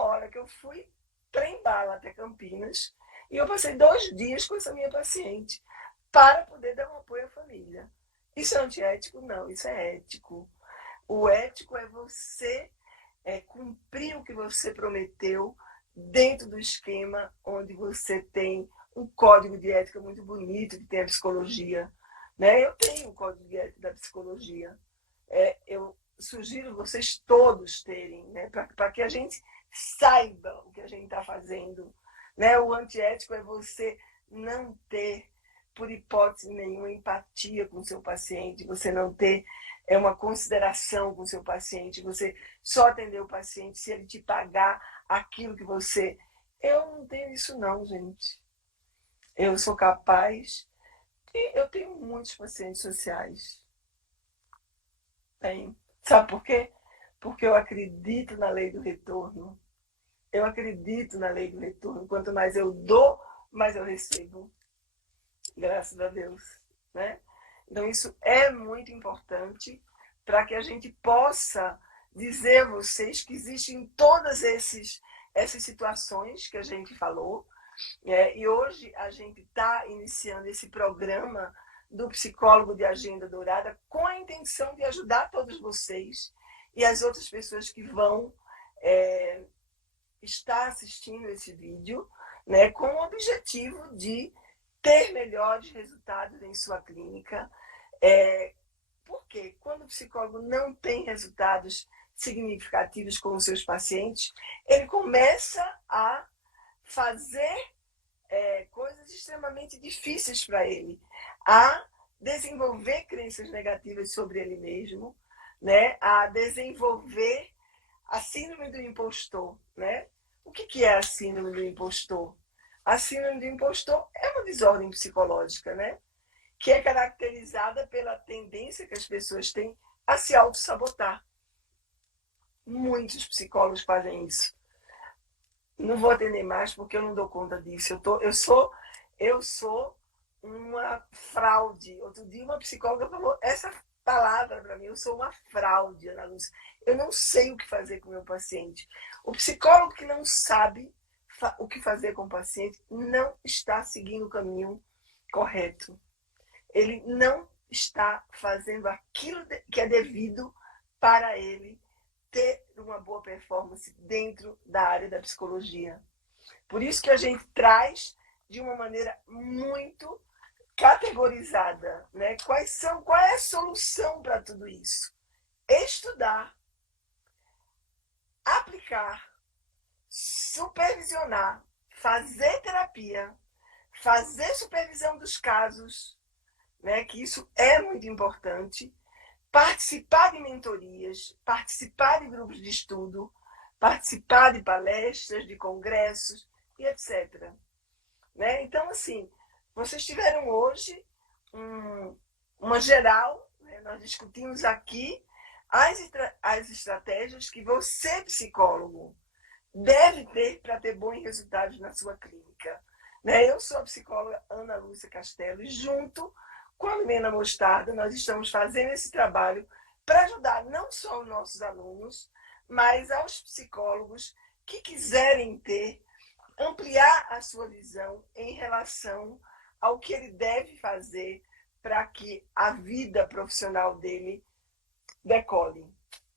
hora que eu fui trem-bala até Campinas e eu passei 2 dias com essa minha paciente para poder dar um apoio à família. Isso é antiético? Não, isso é ético. O ético é você cumprir o que você prometeu dentro do esquema onde você tem um código de ética muito bonito que tem a psicologia. Né? Eu tenho um código de ética da psicologia. Eu sugiro vocês todos terem, né? Para que a gente saiba o que a gente está fazendo. Né? O antiético é você não ter, por hipótese nenhuma, empatia com o seu paciente, você não ter uma consideração com o seu paciente, você só atender o paciente se ele te pagar aquilo que você... Eu não tenho isso não, gente. Eu sou capaz... Eu tenho muitos pacientes sociais. Tem. Sabe por quê? Porque eu acredito na lei do retorno. Eu acredito na lei do retorno. Quanto mais eu dou, mais eu recebo. Graças a Deus, né? Então isso é muito importante para que a gente possa dizer a vocês que existem todas essas situações que a gente falou. E hoje a gente está iniciando esse programa do Psicólogo de Agenda Dourada com a intenção de ajudar todos vocês e as outras pessoas que vão estar assistindo esse vídeo, né, com o objetivo de ter melhores resultados em sua clínica. Porque quando o psicólogo não tem resultados significativos com os seus pacientes, ele começa a fazer coisas extremamente difíceis para ele, a desenvolver crenças negativas sobre ele mesmo, né? A desenvolver a síndrome do impostor, né? O que é a síndrome do impostor? A síndrome do impostor é uma desordem psicológica, né? Que é caracterizada pela tendência que as pessoas têm a se auto-sabotar. Muitos psicólogos fazem isso. Não vou atender mais porque eu não dou conta disso. Eu sou uma fraude. Outro dia uma psicóloga falou essa palavra para mim, eu sou uma fraude, Ana Lúcia. Eu não sei o que fazer com o meu paciente. O psicólogo que não sabe o que fazer com o paciente não está seguindo o caminho correto. Ele não está fazendo aquilo que é devido para ele ter uma boa performance dentro da área da psicologia. Por isso que a gente traz de uma maneira muito categorizada, né? Qual é a solução para tudo isso? Estudar, aplicar, supervisionar, fazer terapia, fazer supervisão dos casos, né? Que isso é muito importante. Participar de mentorias, participar de grupos de estudo, participar de palestras, de congressos e etc. Né? Então, assim, vocês tiveram hoje uma geral, né? Nós discutimos aqui as estratégias que você, psicólogo, deve ter para ter bons resultados na sua clínica. Né? Eu sou a psicóloga Ana Lúcia Castelo e junto com a Milena Mostarda, nós estamos fazendo esse trabalho para ajudar não só os nossos alunos, mas aos psicólogos que quiserem ampliar a sua visão em relação ao que ele deve fazer para que a vida profissional dele decole.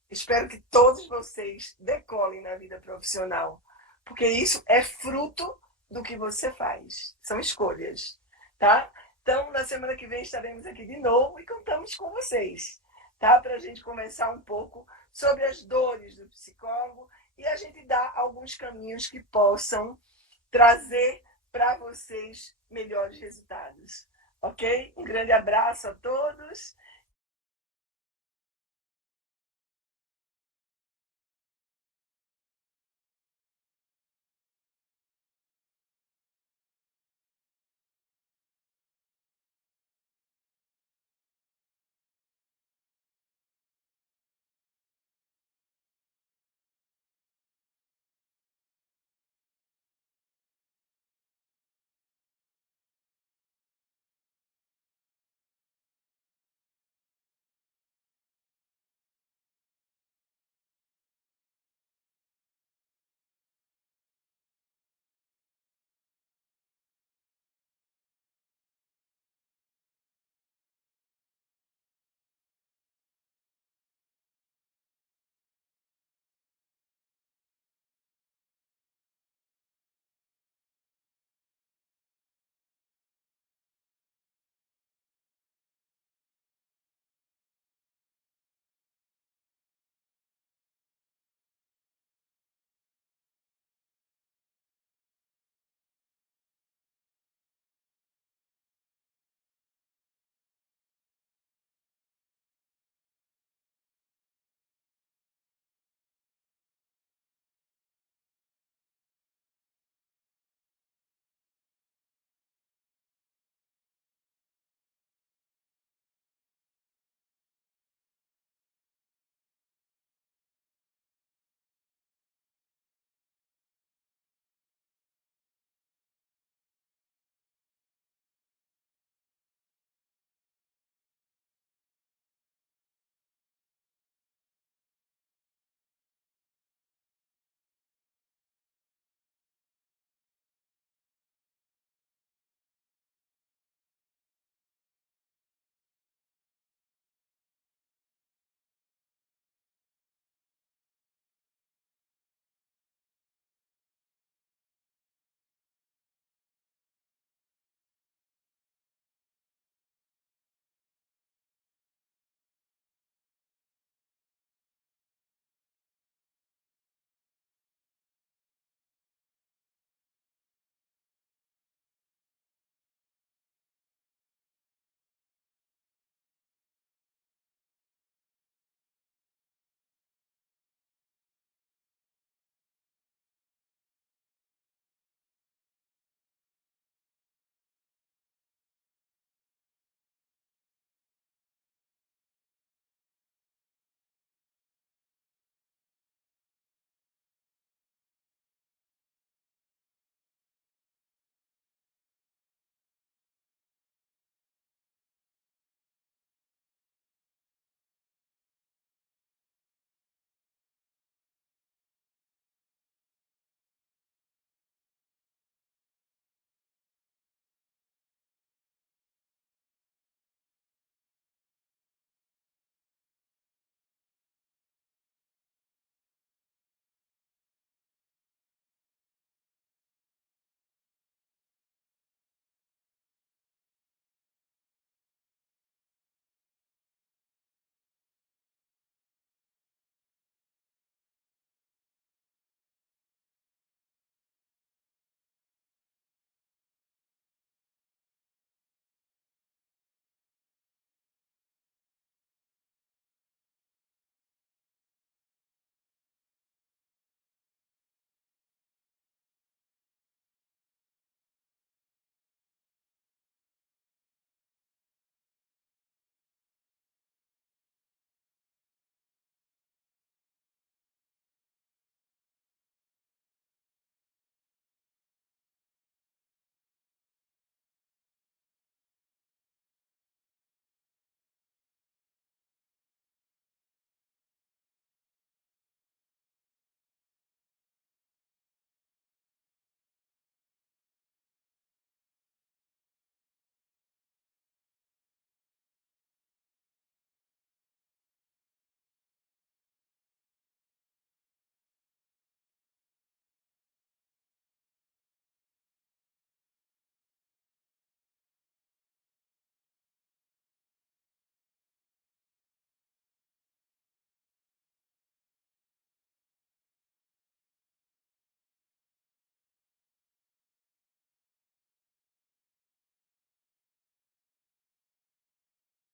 Espero que todos vocês decolem na vida profissional, porque isso é fruto do que você faz. São escolhas, tá? Então, na semana que vem estaremos aqui de novo e contamos com vocês, tá? Para a gente conversar um pouco sobre as dores do psicólogo e a gente dar alguns caminhos que possam trazer para vocês melhores resultados, ok? Um grande abraço a todos